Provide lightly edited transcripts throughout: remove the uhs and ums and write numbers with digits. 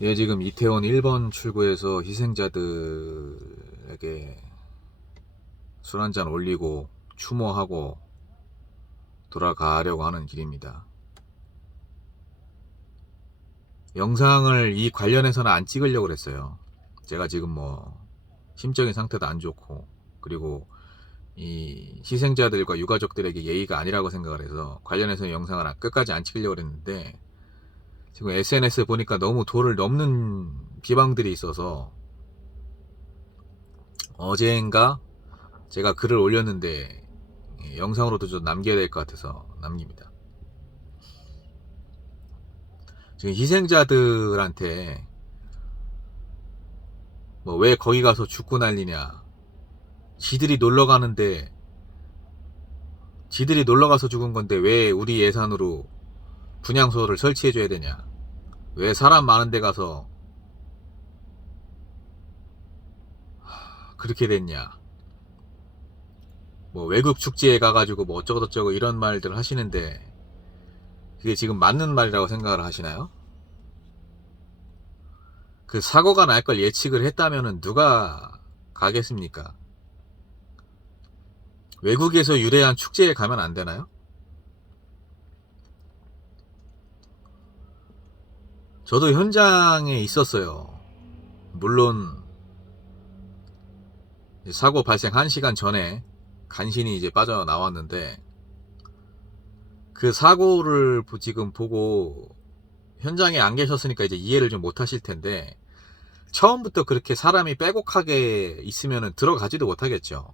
예, 지금 이태원 1번 출구에서 희생자들에게 술 한잔 올리고 추모하고 돌아가려고 하는 길입니다. 영상을 이 관련해서는 안 찍으려고 그랬어요. 제가 지금 뭐 심적인 상태도 안 좋고, 그리고 이 희생자들과 유가족들에게 예의가 아니라고 생각을 해서 관련해서 영상을 끝까지 안 찍으려고 그랬는데, 지금 SNS 보니까 너무 도를 넘는 비방들이 있어서 어제인가 제가 글을 올렸는데 영상으로도 좀 남겨야 될 것 같아서 남깁니다. 지금 희생자들한테 뭐 왜 거기 가서 죽고 난리냐, 지들이 놀러 가는데, 지들이 놀러 가서 죽은 건데 왜 우리 예산으로 분향소를 설치해 줘야 되냐, 왜 사람 많은 데 가서 그렇게 됐냐, 뭐 외국 축제에 가가지고 뭐 어쩌고저쩌고 이런 말들 하시는데, 그게 지금 맞는 말이라고 생각을 하시나요? 그 사고가 날 걸 예측을 했다면은 누가 가겠습니까? 외국에서 유래한 축제에 가면 안 되나요? 저도 현장에 있었어요. 물론 사고 발생 1시간 전에 간신히 이제 빠져나왔는데, 그 사고를 지금 보고 현장에 안 계셨으니까 이제 이해를 좀 못하실 텐데, 처음부터 그렇게 사람이 빼곡하게 있으면 들어가지도 못하겠죠.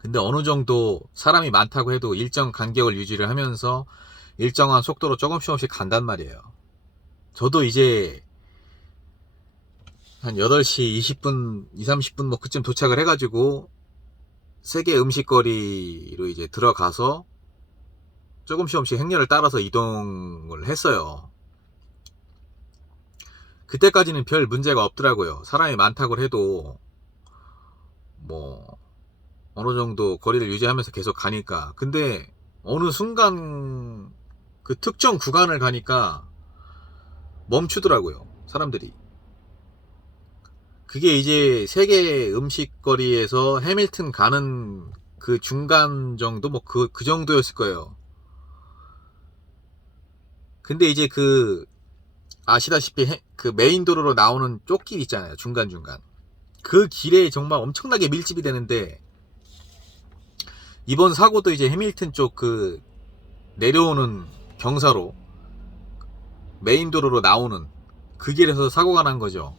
근데 어느 정도 사람이 많다고 해도 일정 간격을 유지를 하면서 일정한 속도로 조금씩 간단 말이에요. 저도 이제 한 8시 20분, 2, 30분 뭐 그쯤 도착을 해가지고 세계 음식거리로 이제 들어가서 조금씩 행렬을 따라서 이동을 했어요. 그때까지는 별 문제가 없더라고요. 사람이 많다고 해도 뭐 어느 정도 거리를 유지하면서 계속 가니까. 근데 어느 순간 그 특정 구간을 가니까 멈추더라고요, 사람들이. 그게 이제 세계 음식거리에서 해밀턴 가는 그 중간 정도, 뭐 그 정도였을 거예요. 근데 이제 아시다시피 그 메인 도로로 나오는 쪽길 있잖아요, 중간중간. 그 길에 정말 엄청나게 밀집이 되는데, 이번 사고도 이제 해밀턴 쪽 내려오는 경사로 메인 도로로 나오는 그 길에서 사고가 난 거죠.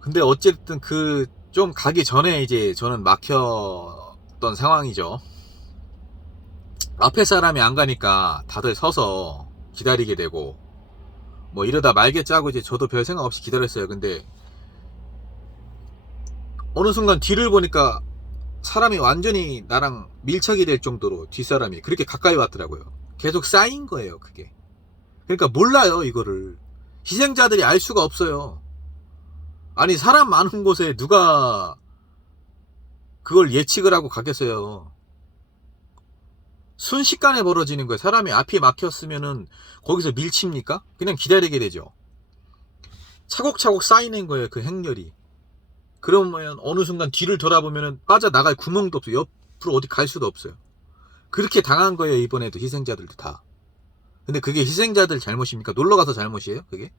근데 어쨌든 좀 가기 전에 이제 저는 막혔던 상황이죠. 앞에 사람이 안 가니까 다들 서서 기다리게 되고, 뭐 이러다 말게 짜고 이제 저도 별 생각 없이 기다렸어요. 근데 어느 순간 뒤를 보니까 사람이 완전히 나랑 밀착이 될 정도로 뒷사람이 그렇게 가까이 왔더라고요. 계속 쌓인 거예요, 그게. 그러니까 몰라요, 이거를. 희생자들이 알 수가 없어요. 아니, 사람 많은 곳에 누가 그걸 예측을 하고 가겠어요. 순식간에 벌어지는 거예요. 사람이 앞이 막혔으면은 거기서 밀칩니까? 그냥 기다리게 되죠. 차곡차곡 쌓이는 거예요, 그 행렬이. 그러면 어느 순간 뒤를 돌아보면은 빠져나갈 구멍도 없어요. 옆으로 어디 갈 수도 없어요. 그렇게 당한 거예요, 이번에도 희생자들도 다. 근데 그게 희생자들 잘못입니까? 놀러가서 잘못이에요, 그게?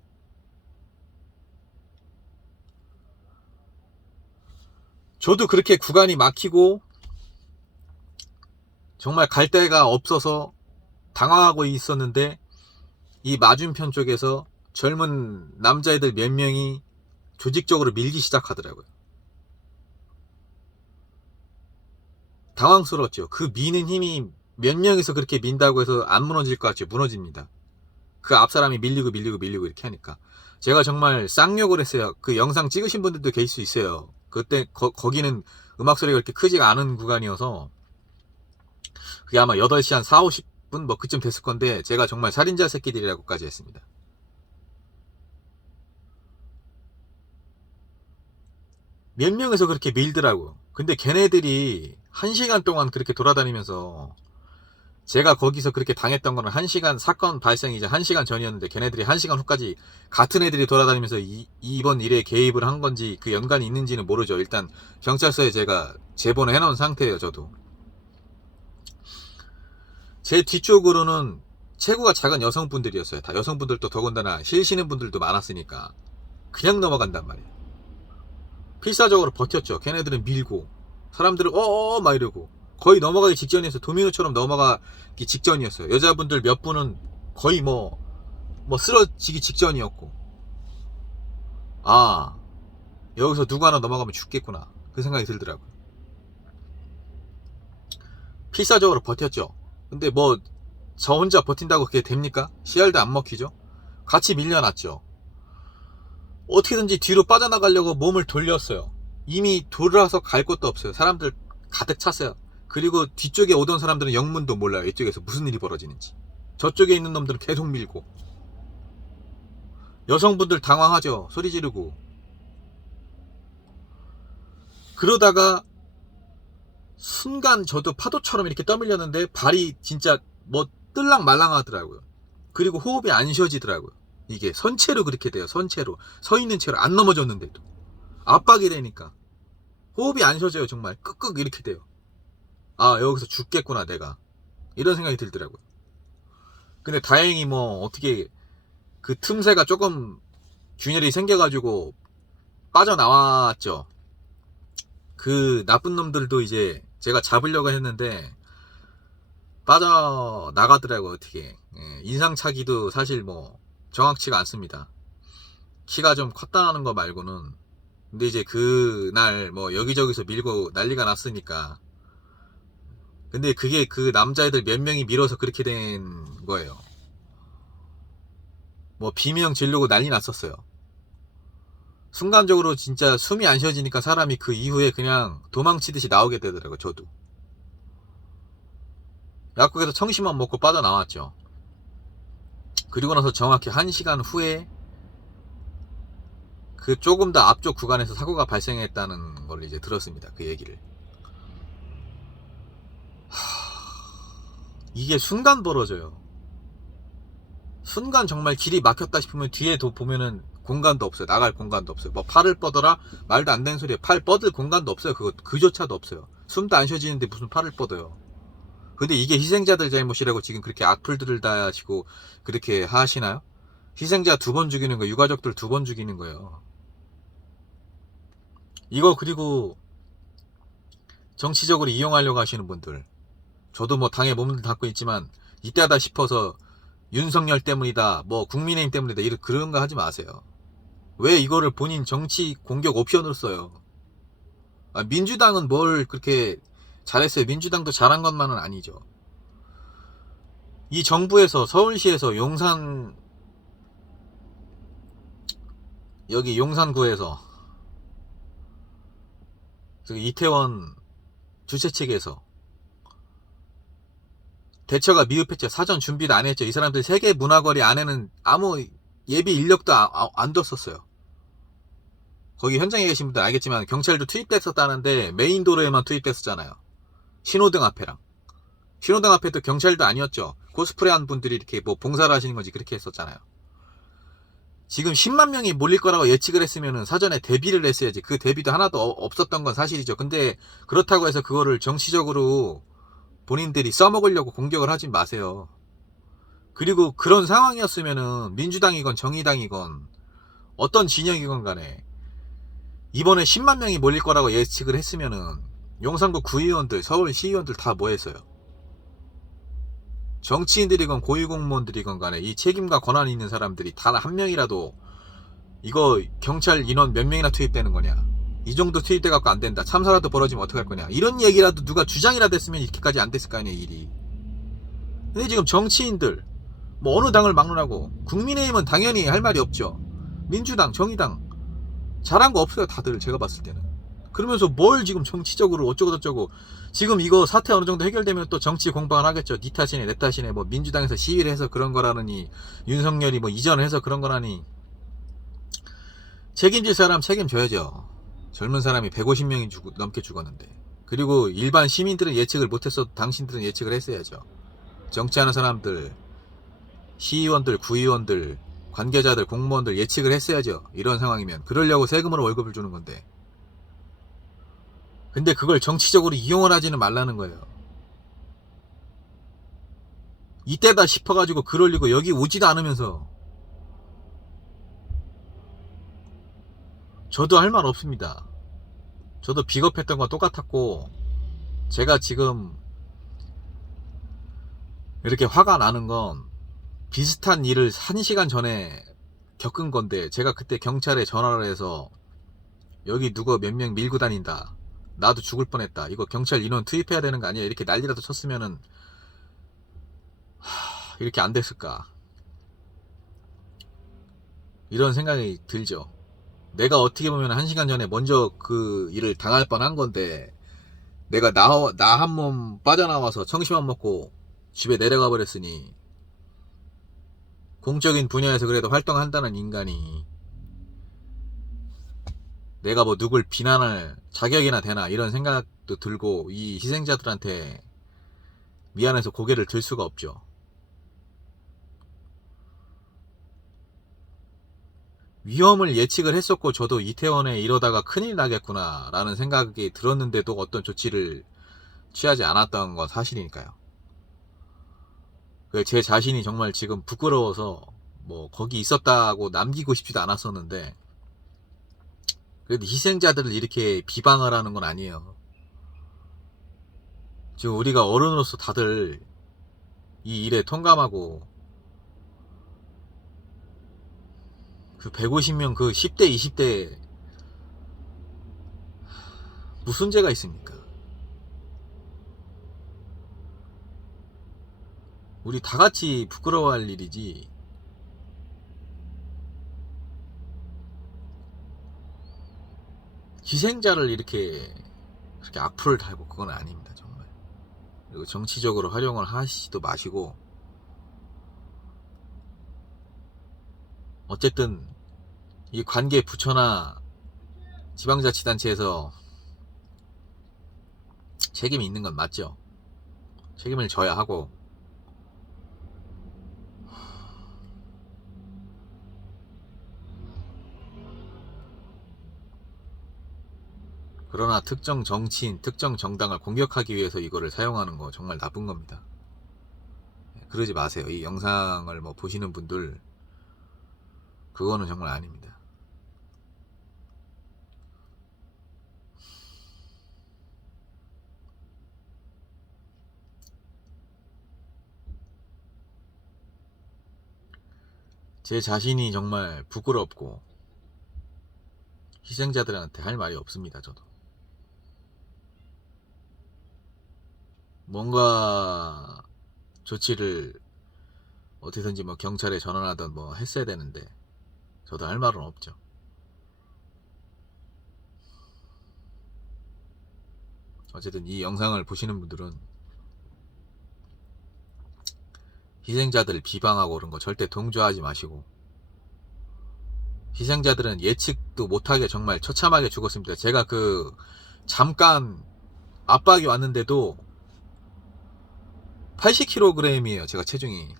저도 그렇게 구간이 막히고 정말 갈 데가 없어서 당황하고 있었는데, 이 맞은편 쪽에서 젊은 남자애들 몇 명이 조직적으로 밀기 시작하더라고요. 당황스러웠죠. 그 미는 힘이 몇 명이서 그렇게 민다고 해서 안 무너질 것 같죠. 무너집니다. 그 앞 사람이 밀리고 이렇게 하니까. 제가 정말 쌍욕을 했어요. 그 영상 찍으신 분들도 계실 수 있어요. 그때 거기는 음악 소리가 그렇게 크지가 않은 구간이어서 그게 아마 8시 한 4, 50분 뭐 그쯤 됐을 건데, 제가 정말 살인자 새끼들이라고까지 했습니다. 몇 명에서 그렇게 밀더라고요. 근데 걔네들이 1시간 동안 그렇게 돌아다니면서 제가 거기서 그렇게 당했던 거는 1시간, 사건 발생이 이제 1시간 전이었는데 걔네들이 1시간 후까지 같은 애들이 돌아다니면서 이번 일에 개입을 한 건지 그 연관이 있는지는 모르죠. 일단 경찰서에 제가 제보는 해놓은 상태예요. 저도 제 뒤쪽으로는 체구가 작은 여성분들이었어요. 다 여성분들도 더군다나 실시는 분들도 많았으니까 그냥 넘어간단 말이에요. 필사적으로 버텼죠. 걔네들은 밀고 사람들은 어어 막 이러고 거의 넘어가기 직전이었어요. 도미노처럼 넘어가기 직전이었어요. 여자분들 몇 분은 거의 뭐 쓰러지기 직전이었고, 아 여기서 누구 하나 넘어가면 죽겠구나 그 생각이 들더라고요. 필사적으로 버텼죠. 근데 뭐 저 혼자 버틴다고 그게 됩니까? 씨알도 안 먹히죠. 같이 밀려났죠. 어떻게든지 뒤로 빠져나가려고 몸을 돌렸어요. 이미 돌아서 갈 곳도 없어요. 사람들 가득 찼어요. 그리고 뒤쪽에 오던 사람들은 영문도 몰라요. 이쪽에서 무슨 일이 벌어지는지. 저쪽에 있는 놈들은 계속 밀고. 여성분들 당황하죠. 소리 지르고. 그러다가 순간 저도 파도처럼 이렇게 떠밀렸는데 발이 진짜 뭐 뜰랑 말랑하더라고요. 그리고 호흡이 안 쉬어지더라고요. 이게 선체로 그렇게 돼요. 선체로 서 있는 채로 안 넘어졌는데도 압박이 되니까 호흡이 안 쉬어져요. 정말 끄끄 이렇게 돼요. 아 여기서 죽겠구나 내가 이런 생각이 들더라고요. 근데 다행히 뭐 어떻게 그 틈새가 조금 균열이 생겨가지고 빠져나왔죠. 그 나쁜 놈들도 이제 제가 잡으려고 했는데 빠져나가더라고요. 어떻게 인상차기도 사실 뭐 정확치가 않습니다. 키가 좀 컸다는 거 말고는. 근데 이제 그날 뭐 여기저기서 밀고 난리가 났으니까. 근데 그게 그 남자애들 몇 명이 밀어서 그렇게 된 거예요. 뭐 비명 지르고 난리 났었어요. 순간적으로 진짜 숨이 안 쉬어지니까 사람이 그 이후에 그냥 도망치듯이 나오게 되더라고요. 저도 약국에서 청심환 먹고 빠져나왔죠. 그리고 나서 정확히 1시간 후에 그 조금 더 앞쪽 구간에서 사고가 발생했다는 걸 이제 들었습니다. 그 얘기를. 이게 순간 벌어져요. 순간 정말 길이 막혔다 싶으면 뒤에도 보면은 공간도 없어요. 나갈 공간도 없어요. 뭐 팔을 뻗어라 말도 안 되는 소리예요. 팔 뻗을 공간도 없어요. 그조차도 없어요. 숨도 안 쉬어지는데 무슨 팔을 뻗어요. 근데 이게 희생자들 잘못이라고 지금 그렇게 악플들을 다 하시고 그렇게 하시나요? 희생자 2번 죽이는 거, 유가족들 2번 죽이는 거예요. 이거 그리고 정치적으로 이용하려고 하시는 분들, 저도 뭐 당에 몸을 닫고 있지만 이때다 싶어서 윤석열 때문이다, 뭐 국민의힘 때문이다 이런 그런 거 하지 마세요. 왜 이거를 본인 정치 공격 옵션으로 써요? 민주당은 뭘 그렇게 잘했어요? 민주당도 잘한 것만은 아니죠. 이 정부에서 서울시에서 여기 용산구에서 이태원 주최 측에서 대처가 미흡했죠. 사전 준비도 안 했죠. 이 사람들 세계 문화거리 안에는 아무 예비 인력도 안 뒀었어요. 거기 현장에 계신 분들 알겠지만 경찰도 투입됐었다는데 메인 도로에만 투입됐었잖아요. 신호등 앞에랑. 신호등 앞에도 경찰도 아니었죠. 코스프레 한 분들이 이렇게 뭐 봉사를 하시는 건지 그렇게 했었잖아요. 지금 10만 명이 몰릴 거라고 예측을 했으면 사전에 대비를 했어야지. 그 대비도 하나도 없었던 건 사실이죠. 근데 그렇다고 해서 그거를 정치적으로 본인들이 써먹으려고 공격을 하지 마세요. 그리고 그런 상황이었으면은 민주당이건 정의당이건 어떤 진영이건 간에 이번에 10만 명이 몰릴 거라고 예측을 했으면은 용산구 구의원들, 서울시의원들 다 뭐 했어요? 정치인들이건 고위공무원들이건 간에 이 책임과 권한이 있는 사람들이 단 한 명이라도 이거 경찰 인원 몇 명이나 투입되는 거냐, 이 정도 투입돼 갖고 안 된다, 참사라도 벌어지면 어떡할 거냐, 이런 얘기라도 누가 주장이라도 했으면 이렇게까지 안 됐을 거 아니에요, 일이. 근데 지금 정치인들 뭐 어느 당을 막론하고, 국민의힘은 당연히 할 말이 없죠. 민주당, 정의당 잘한 거 없어요, 다들 제가 봤을 때는. 그러면서 뭘 지금 정치적으로 어쩌고 저쩌고. 지금 이거 사태 어느 정도 해결되면 또 정치 공방을 하겠죠. 니 탓이네 내 탓이네, 뭐 민주당에서 시위를 해서 그런 거라느니, 윤석열이 뭐 이전을 해서 그런 거라니. 책임질 사람 책임져야죠. 젊은 사람이 150명이 넘게 죽었는데. 그리고 일반 시민들은 예측을 못했어도 당신들은 예측을 했어야죠. 정치하는 사람들, 시의원들, 구의원들, 관계자들, 공무원들 예측을 했어야죠. 이런 상황이면. 그러려고 세금으로 월급을 주는 건데. 근데 그걸 정치적으로 이용을 하지는 말라는 거예요. 이때다 싶어가지고 그러려고 여기 오지도 않으면서. 저도 할 말 없습니다. 저도 비겁했던 건 똑같았고, 제가 지금 이렇게 화가 나는 건 비슷한 일을 1시간 전에 겪은 건데, 제가 그때 경찰에 전화를 해서 여기 누가 몇 명 밀고 다닌다, 나도 죽을 뻔했다, 이거 경찰 인원 투입해야 되는 거 아니야, 이렇게 난리라도 쳤으면은 이렇게 안 됐을까, 이런 생각이 들죠. 내가 어떻게 보면 1시간 전에 먼저 그 일을 당할 뻔한 건데, 내가 나 한 몸 빠져나와서 청심환 먹고 집에 내려가 버렸으니, 공적인 분야에서 그래도 활동한다는 인간이 내가 뭐 누굴 비난할 자격이나 되나, 이런 생각도 들고, 이 희생자들한테 미안해서 고개를 들 수가 없죠. 위험을 예측을 했었고, 저도 이태원에 이러다가 큰일 나겠구나 라는 생각이 들었는데도 어떤 조치를 취하지 않았던 건 사실이니까요. 제 자신이 정말 지금 부끄러워서 뭐 거기 있었다고 남기고 싶지도 않았었는데, 그래도 희생자들을 이렇게 비방을 하는 건 아니에요. 지금 우리가 어른으로서 다들 이 일에 통감하고, 그 150명 그 10대 20대 무슨 죄가 있습니까? 우리 다 같이 부끄러워할 일이지, 희생자를 이렇게 악플을 달고 그건 아닙니다, 정말. 그리고 정치적으로 활용을 하시지도 마시고. 어쨌든 이 관계 부처나 지방자치단체에서 책임이 있는 건 맞죠. 책임을 져야 하고. 그러나 특정 정치인, 특정 정당을 공격하기 위해서 이거를 사용하는 거 정말 나쁜 겁니다. 그러지 마세요. 이 영상을 뭐 보시는 분들, 그거는 정말 아닙니다. 제 자신이 정말 부끄럽고 희생자들한테 할 말이 없습니다. 저도 뭔가 조치를 어디든지 뭐 경찰에 전환하든 뭐 했어야 되는데, 저도 할 말은 없죠. 어쨌든 이 영상을 보시는 분들은 희생자들을 비방하고 그런 거 절대 동조하지 마시고, 희생자들은 예측도 못하게 정말 처참하게 죽었습니다. 제가 잠깐 압박이 왔는데도 80kg이에요. 제가 체중이.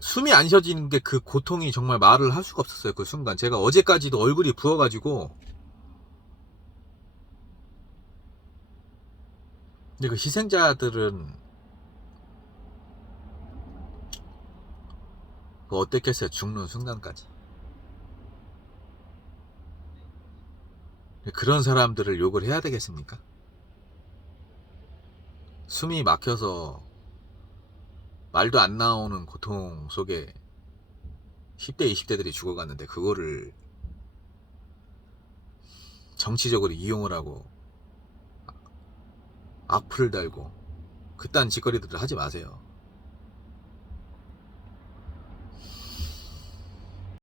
숨이 안 쉬어지는 게, 그 고통이 정말 말을 할 수가 없었어요. 그 순간 제가 어제까지도 얼굴이 부어가지고. 근데 그 희생자들은 어땠겠어요, 죽는 순간까지. 그런 사람들을 욕을 해야 되겠습니까? 숨이 막혀서 말도 안 나오는 고통 속에 10대 20대들이 죽어갔는데, 그거를 정치적으로 이용을 하고 악플을 달고 그딴 짓거리들을 하지 마세요.